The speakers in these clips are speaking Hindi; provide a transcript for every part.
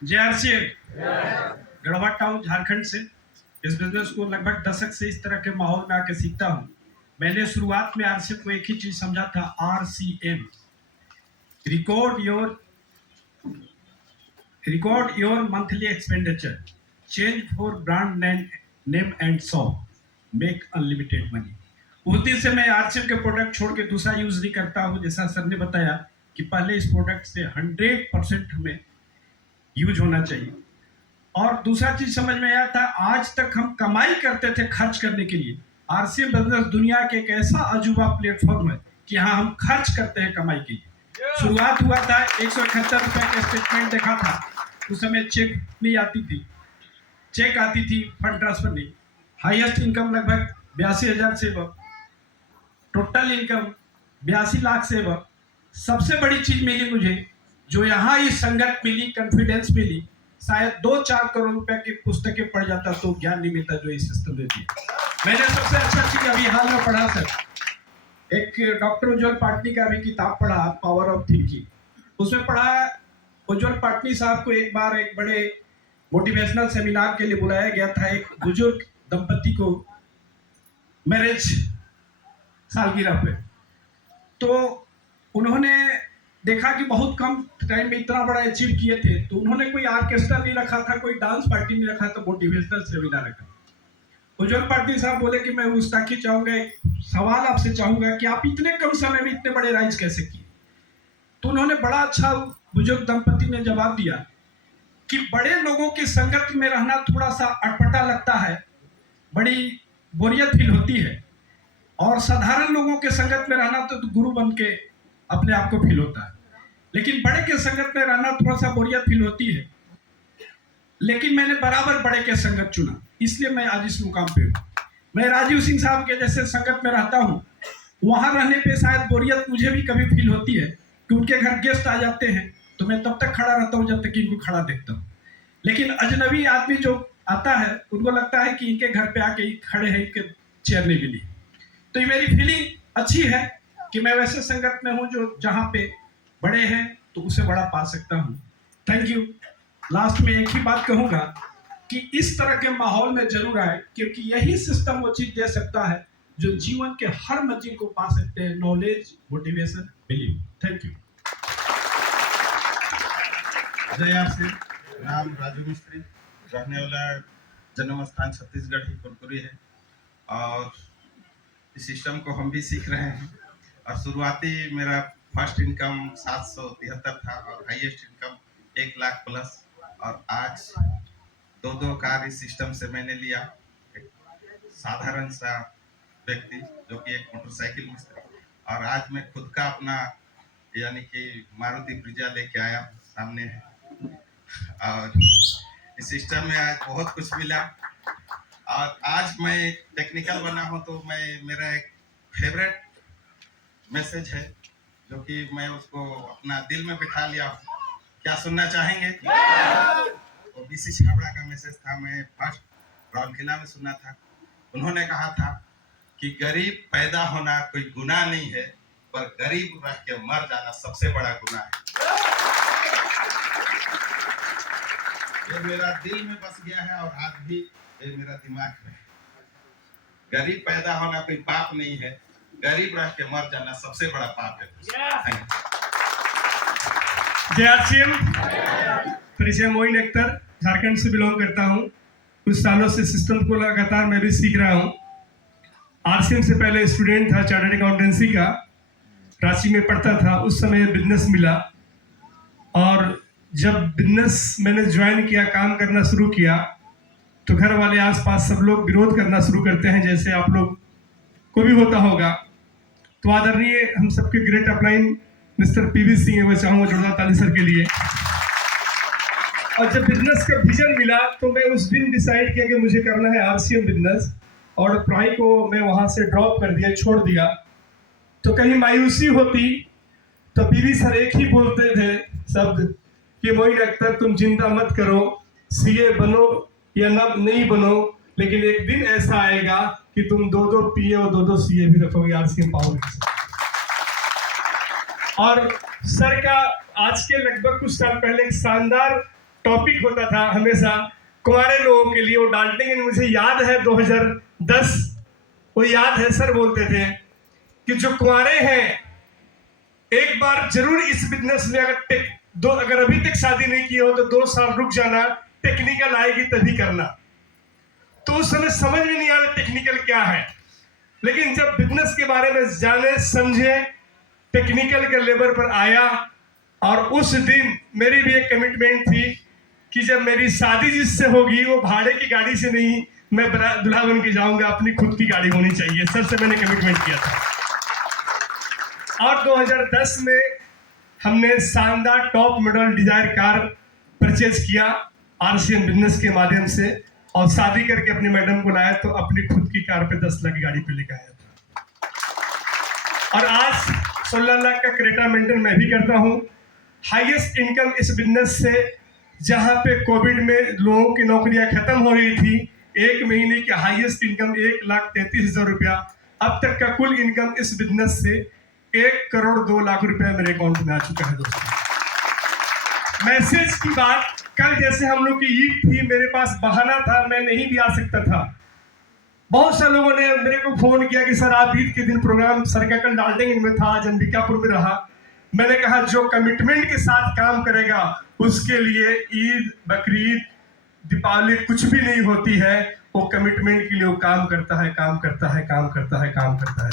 JRCM गढ़वा टाउन झारखंड से इस बिजनेस को लगभग दशक से इस तरह के माहौल में आके सीखता हूँ। मैंने शुरुआत में आरसीएम को एक ही चीज समझा था, RCM, record your monthly expenditure, change for brand name and so make unlimited money. उस दिन से मैं आरसीएम के प्रोडक्ट छोड़ के दूसरा यूज नहीं करता हूँ। जैसा सर ने बताया कि पहले इस प्रोडक्ट से 100% हमें यूज होना चाहिए। और दूसरा चीज समझ में आया था, आज तक हम कमाई करते थे खर्च करने के लिए। आरसीएम बिजनेस दुनिया के एक ऐसा अजूबा प्लेटफॉर्म है कि यहाँ हम खर्च करते हैं कमाई के लिए। शुरुआत हुआ था 171 रुपए का स्टेटमेंट देखा था, उस समय चेक नहीं आती थी, चेक आती थी, फंड ट्रांसफर नहीं। हाईएस्ट इनकम लगभग 82,000 से टोटल इनकम 82 लाख से सबसे बड़ी चीज मिली मुझे, जो यहाँ ही संगत मिली, कॉन्फिडेंस मिली। शायद 2-4 करोड़ रुपए की पुस्तकें पढ़ जाता तो ज्ञान नहीं मिलता जो इस सिस्टम देती है। मैंने सबसे अच्छा चीज अभी हाल में पढ़ा सर, एक डॉक्टर उज्ज्वल पाटनी का भी किताब पढ़ा, पावर ऑफ थिंकिंग। उसमें पढ़ा उज्ज्वल पाटनी साहब को एक बार एक बड़े मोटिवेशनल सेमिनार के लिए बुलाया गया था। एक बुजुर्ग दंपति को मैरिज सालगिरह पे, तो उन्होंने देखा कि बहुत कम टाइम में इतना बड़ा अचीव किए थे, तो उन्होंने कोई ऑर्केस्ट्रा नहीं रखा था, कोई डांस पार्टी नहीं रखा था, मोटिवेशनल सेमिनार रखा। उज्ज्वल पाटिल साहब बोले कि मैं गुस्ताखी चाहूंगा, एक सवाल आपसे चाहूंगा कि आप इतने कम समय में इतने बड़े राइज कैसे किए। तो उन्होंने बड़ा अच्छा, बुजुर्ग दंपति ने जवाब दिया कि बड़े लोगों की संगत में रहना थोड़ा सा अटपटा लगता है, बड़ी बोरियत फील होती है, और साधारण लोगों के संगत में रहना तो गुरु बन के अपने आप को फील होता है। लेकिन बड़े के संगत में रहना थोड़ा सा बोरियत फील होती है, लेकिन मैंने बराबर बड़े के संगत चुना, इसलिए मैं आज इस मुकाम पे हूँ। मैं राजीव सिंह साहब के जैसे संगत में रहता हूँ, वहां रहने पे शायद बोरियत मुझे भी कभी फील होती है कि उनके घर गेस्ट आ जाते हैं तो मैं तब तक खड़ा रहता हूँ जब तक कि इनको खड़ा देखता हूँ। लेकिन अजनबी आदमी जो आता है उनको लगता है कि इनके घर पे आके खड़े हैं, इनके चेयर नहीं मिली। तो ये मेरी फीलिंग अच्छी है कि मैं वैसे संगत में हूँ जो जहाँ पे बड़े हैं तो उससे बड़ा पा सकता हूँ। Thank you. लास्ट में एक ही बात कहूँगा कि इस तरह के माहौल में जरूर आए, क्योंकि यही सिस्टम वो चीज दे सकता है जो जीवन के हर मंजिल को पा सकते हैं, knowledge, motivation, believe. Thank you. जय नाम राजू मिस्त्री, रहने वाला जन्म स्थान छत्तीसगढ़ ही कुरकुरी है, और इस सिस्टम को हम भी सीख रहे हैं। और शुरुआती मेरा फर्स्ट इनकम 773 था और हाईएस्ट इनकम 1 लाख प्लस, और आज 2 कार इस सिस्टम से मैंने लिया। एक साधारण सा व्यक्ति जो कि एक मोटरसाइकिल मिस्त्री, और आज मैं खुद का अपना यानी कि मारुति ब्रिजा लेके आया सामने है। और इस सिस्टम में आज बहुत कुछ मिला, और आज मैं टेक्निकल बना हूं तो मेरा एक फेवरेट मैसेज है जो कि मैं उसको अपना दिल में बिठा लिया हूं। क्या सुनना चाहेंगे? वो बीसी छाबड़ा का मैसेज था, मैं फर्स्ट राउरकेला में सुना था। उन्होंने कहा था कि गरीब पैदा होना कोई गुनाह नहीं है, पर गरीब रह के मर जाना सबसे बड़ा गुनाह है। ये मेरा दिल में बस गया है और आज भी ये मेरा दिमाग में। गरीब पैदा होना कोई पाप नहीं है, गरीब रह के मर जाना सबसे बड़ा पाप है। JRCM परिचय मोइन अख्तर, झारखंड से बिलोंग करता हूँ। कुछ सालों से सिस्टम को लगातार मैं भी सीख रहा हूँ। RCM से पहले स्टूडेंट था चार्टर्ड अकाउंटेंसी का, रांची में पढ़ता था। उस समय बिजनेस मिला, और जब बिजनेस मैंने ज्वाइन किया, काम करना शुरू किया, तो घर वाले आसपास सब लोग विरोध करना शुरू करते हैं, जैसे आप लोग को भी होता होगा। तो आदरणीय हम सबके great upline mister PV Singh, मैं चाहूँगा जोरदार ताली सर के लिए। और जब बिजनेस का विजन मिला तो मैं उस दिन डिसाइड किया कि मुझे करना है RCM बिजनेस, और पढ़ाई को मैं वहाँ से ड्रॉप कर दिया, छोड़ दिया। तो कहीं मायूसी होती तो PV सर एक ही बोलते थे शब्द कि मोइन अख्तर तुम चिंता मत करो, CA बनो या नहीं बनो, लेकिन एक दिन ऐसा आएगा कि तुम 2 PA और 2 CA भी रखोगे RCM पावर। और सर का आज के लगभग कुछ साल पहले एक शानदार टॉपिक होता था हमेशा कुंवारे लोगों के लिए, वो डांटेंगे। मुझे याद है 2010, वो याद है सर बोलते थे कि जो कुंवारे हैं एक बार जरूर इस बिजनेस में अगर अभी तक शादी नहीं की हो तो 2 साल रुक जाना, टेक्निकल आएगी तभी करना। तो उस समय समझ में नहीं आ रहा टेक्निकल क्या है, लेकिन जब बिजनेस के बारे में जाने समझे, टेक्निकल के लेवल पर आया, और उस दिन मेरी भी एक कमिटमेंट थी कि जब मेरी शादी जिससे होगी वो भाड़े की गाड़ी से नहीं, मैं दुल्हा बन के जाऊंगा, अपनी खुद की गाड़ी होनी चाहिए। सर से मैंने कमिटमेंट किया था। और 2010 में हमने शानदार top model Dzire car purchase किया आरसीएम बिजनेस के माध्यम से, और शादी करके अपनी मैडम को लाया तो अपनी खुद की कार पे 10 लाख की गाड़ी पे लेकर आया था। और आज 16 लाख का क्रेटा मेंटेन मैं भी करता हूँ। हाईएस्ट इनकम इस बिजनेस से, जहाँ पे कोविड में लोगों की नौकरियां खत्म हो रही थी, 1 महीने की हाईएस्ट इनकम 1,33,000 रुपया। अब तक का कुल इनकम इस बिजनेस से 1,02,00,000 रुपया मेरे अकाउंट में आ चुका है दोस्तों। मैसेज की बात, कल जैसे हम लोग की ईद थी, मेरे पास बहाना था, मैं नहीं भी आ सकता था। बहुत से लोगों ने मेरे को फोन किया कि सर आप ईद के दिन प्रोग्राम, सर का कल डाल्टनगंज में था, आज अंबिकापुर में रहा। मैंने कहा जो कमिटमेंट के साथ काम करेगा उसके लिए ईद, बकरीद, दीपावली कुछ भी नहीं होती है। वो कमिटमेंट के लिए वो काम करता है, काम करता है, काम करता है, काम करता है।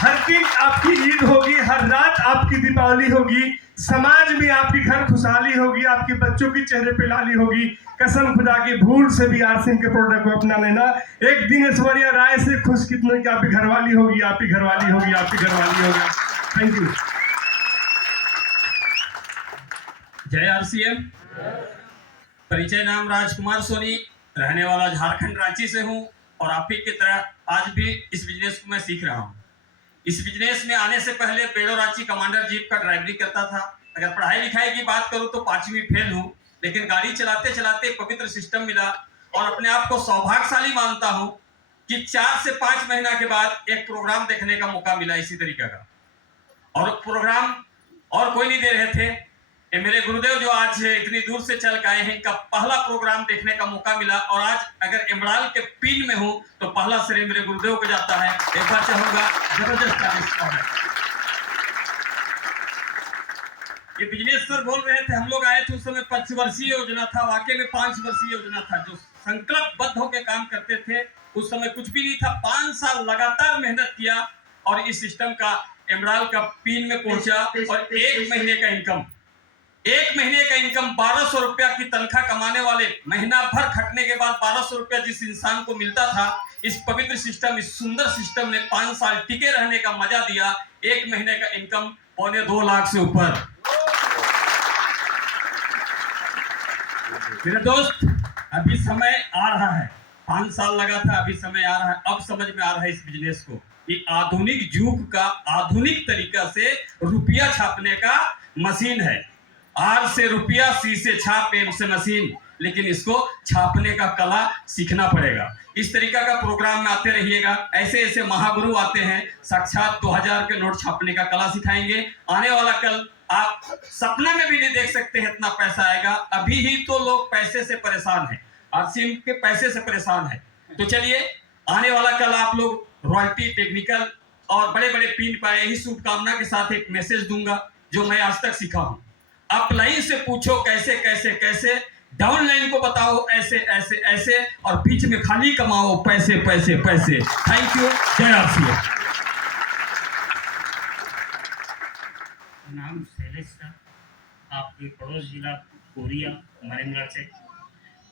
हर दिन आपकी ईद होगी, हर रात आपकी दीपावली होगी, समाज में आपकी घर खुशहाली होगी, आपके बच्चों की चेहरे पे लाली होगी। कसम खुदा की, भूल से भी आरसीएम के प्रोडक्ट को अपना लेना। एक दिन ऐश्वर्या राय से खुश कितने की आपकी घरवाली होगी, आपकी घरवाली होगी, आपकी घरवाली होगी। Thank you. जय आरसीएम। परिचय, नाम राजकुमार सोनी, रहने वाला झारखंड रांची से हूं, और आप ही की तरह आज भी इस बिजनेस को मैं सीख रहा हूं। इस बिजनेस में आने से पहले बेड़ो रांची कमांडर जीप का ड्राइवरी करता था। अगर पढ़ाई लिखाई की बात करूं तो 5वीं फेल हूं, लेकिन गाड़ी चलाते चलाते पवित्र सिस्टम मिला, और अपने आप को सौभाग्यशाली मानता हूं कि 4 से 5 महीना के बाद एक प्रोग्राम देखने का मौका मिला इसी तरीके का। और प्रोग्राम और कोई नहीं दे रहे थे, ये मेरे गुरुदेव जो आज इतनी दूर से चल के आए हैं, इनका पहला प्रोग्राम देखने का मौका मिला। और आज अगर इमराल के पिन में हूं तो पहला श्रेय मेरे गुरुदेव को जाता है। एक बार चाहूंगा, जबरदस्त कार्यक्रम है ये। बिजनेस सर बोल रहे थे, हम लोग आए थे उस समय 5 वर्षीय योजना था, वाकई में 5 वर्षीय योजना था, जो संकल्पबद्ध होकर काम करते थे। उस समय कुछ भी नहीं था, 5 साल लगातार मेहनत किया और इस सिस्टम का इमराल का पिन में पहुंचा। और 1 महीने का इनकम 1200 रुपया की तनख्वाह कमाने वाले, महीना भर खटने के बाद 1200 रुपया जिस इंसान को मिलता था, इस पवित्र सिस्टम, इस सुंदर सिस्टम ने 5 साल टिके रहने का मजा दिया। 1 महीने का इनकम 2.25 लाख से ऊपर। मेरे दोस्त, अभी समय आ रहा है, 5 साल लगा था, अभी समय आ रहा है। अब समझ में आ रहा है इस बिजनेस को, ये आधुनिक युग का आधुनिक तरीका से रुपया छापने का मशीन है। आर से रुपया, सी से छाप, एम से मशीन, लेकिन इसको छापने का कला सीखना पड़ेगा। इस तरीका का प्रोग्राम में आते रहिएगा। ऐसे ऐसे महागुरु आते हैं, साक्षात 2000 के नोट छापने का कला सिखाएंगे। आने वाला कल आप सपने में भी नहीं देख सकते हैं इतना पैसा आएगा। अभी ही तो लोग पैसे से परेशान हैं, आरसीएम के पैसे से परेशान है। तो चलिए, आने वाला कल आप लोग रॉयल्टी, टेक्निकल और बड़े बड़े पिन पाए। यही शुभकामना के साथ एक मैसेज दूंगा जो मैं आज तक सीखा हूं। अपलाइन से पूछो कैसे कैसे कैसे, डाउनलाइन को बताओ ऐसे ऐसे ऐसे, और बीच में खाली कमाओ पैसे पैसे पैसे। Thank you. जय आरसीएम। नाम शैलेश था, आपके पड़ोस जिला कोरिया मरेंद्रगढ़ से,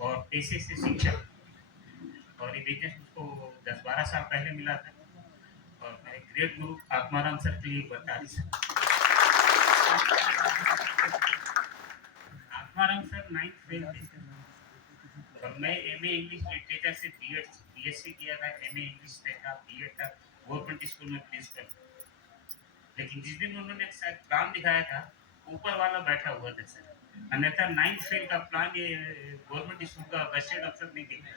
और पेशे से शिक्षक। और ये बिजनेस मुझको 10-12 साल पहले मिला था, और मेरे ग्रेट गुरु आत्माराम सर के लिए 42 साल। आत्माराम सर 9th फेल थे, और मैं एमए इंग्लिश लिटरेचर से बीएससी किया था। एमए इंग्लिश था, बीएड था, गवर्नमेंट स्कूल में प्रिंसिपल। लेकिन जिस दिन उन्होंने शायद प्लान दिखाया था, ऊपर वाला बैठा हुआ था सर, अन्यथा 9th फेल का प्लान ये गवर्नमेंट स्कूल का गस्टेड अफसर नहीं देखा।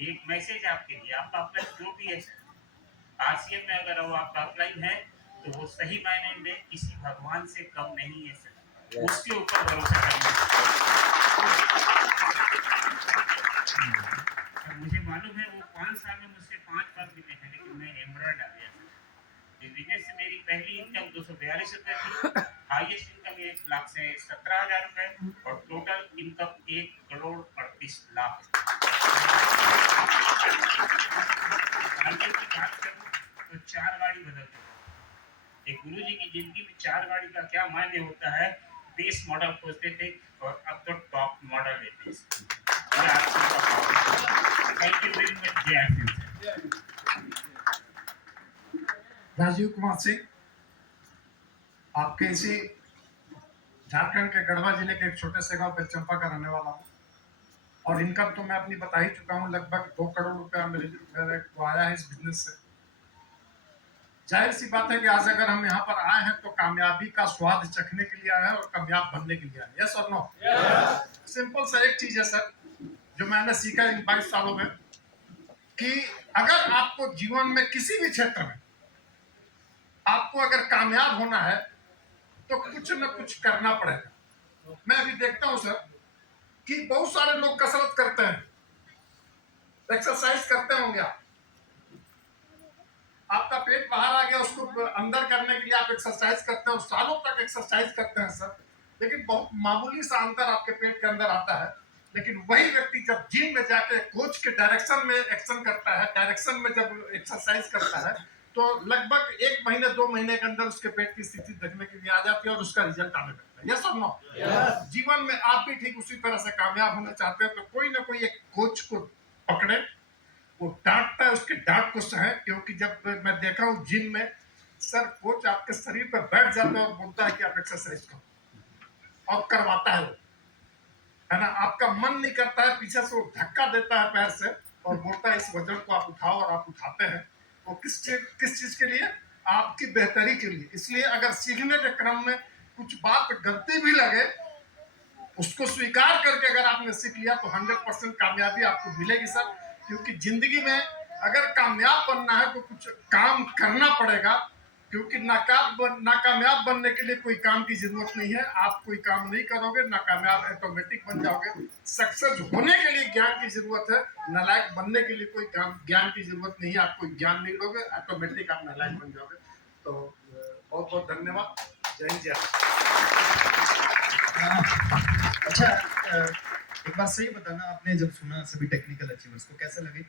एक मैसेज आपके लिए, आपका अपलाइन जो भी है आरसीएम में, अगर वो आपका अपलाइन है तो वो सही मायने में किसी भगवान से कम नहीं है सर। उसके ऊपर भरोसा करना। और मुझे मालूम है वो 5 साल में मुझसे 5 बार मिले हैं, लेकिन मैं एमराल्ड आ गया था। इस बिजनेस से मेरी पहली इनकम 242 रुपए थी, हाईएस्ट इनकम 1,17,000 रुपए और टोटल इनकम 1,38,00,000। आगे की बात करूं तो 4 गाड़ी बदल चुका। एक गुरु जी की जिंदगी में 4 गाड़ी का क्या मायने होता है। बेस मॉडल खोजते थे और अब तो टॉप मॉडल लेते हैं। Thank you very much. जय हिंद। राजीव कुमार सिंह, आपके इसी झारखंड के गढ़वा जिले के एक छोटे से गांव बेलचंपा का रहने वाला हूं और इनकम तो मैं अपनी बता ही चुका हूं। लगभग 2 करोड़ रुपया मेरे को आया है इस बिजनेस से। जाहिर सी बात है कि आज अगर हम यहाँ पर आए हैं तो कामयाबी का स्वाद चखने के लिए आए हैं और कामयाब बनने के लिए आए हैं। यस और नो? सिंपल सा एक चीज है सर जो मैंने सीखा इन 22 सालों में कि अगर आपको जीवन में किसी भी क्षेत्र में आपको अगर कामयाब होना है तो कुछ न कुछ करना पड़ेगा। मैं अभी देखता हूं सर कि बहुत सारे लोग कसरत करते हैं, एक्सरसाइज करते होंगे। आपका पेट बाहर आ गया, उसको अंदर करने के लिए आप एक्सरसाइज करते हो, सालों तक एक्सरसाइज करते हैं सर, लेकिन बहुत मामूली सा अंतर आपके पेट के अंदर आता है। लेकिन वही व्यक्ति जब जिम में जाके कोच के डायरेक्शन में एक्शन करता है, डायरेक्शन में जब एक्सरसाइज करता है तो लगभग 1 महीने 2 महीने के अंदर उसके पेट की स्थिति देखने के लिए आ जाती है और उसका रिजल्ट आने लगता है। यस और नो? जीवन में आप भी ठीक उसी तरह से कामयाब होना चाहते हैं तो कोई ना कोई एक कोच को पकड़े, वो डांटता है उसके डांट को सहे। क्योंकि जब मैं देखा हूँ जिम में सर कोच आपके शरीर पर बैठ जाता है और बोलता है कि आप एक्सरसाइज करो और करवाता है वो, है ना। आपका मन नहीं करता है, पीछे से वो धक्का देता है पैर से और बोलता है इस वजन को आप उठाओ और आप उठाते हैं। वो किस चीज के लिए? आपकी बेहतरी के लिए। इसलिए अगर सीखने के क्रम में कुछ बात गलती भी लगे उसको स्वीकार करके अगर आपने सीख लिया तो 100% कामयाबी आपको मिलेगी सर। क्योंकि जिंदगी में अगर कामयाब बनना है तो कुछ काम करना पड़ेगा। क्योंकि नाकामयाब बनने के लिए कोई काम की जरूरत नहीं है। आप कोई काम नहीं करोगे नाकामयाब ऑटोमेटिक बन जाओगे। सक्सेस होने के लिए ज्ञान की जरूरत है, नालायक बनने के लिए कोई ज्ञान की जरूरत नहीं है। आप कोई ज्ञान नहीं लोगे ऑटोमेटिक आप नालायक बन जाओगे। तो बहुत बहुत धन्यवाद। जय हिंद। अच्छा, एक बात सही बताना, आपने जब सुना सभी टेक्निकल अचीवर्स को कैसा लगे?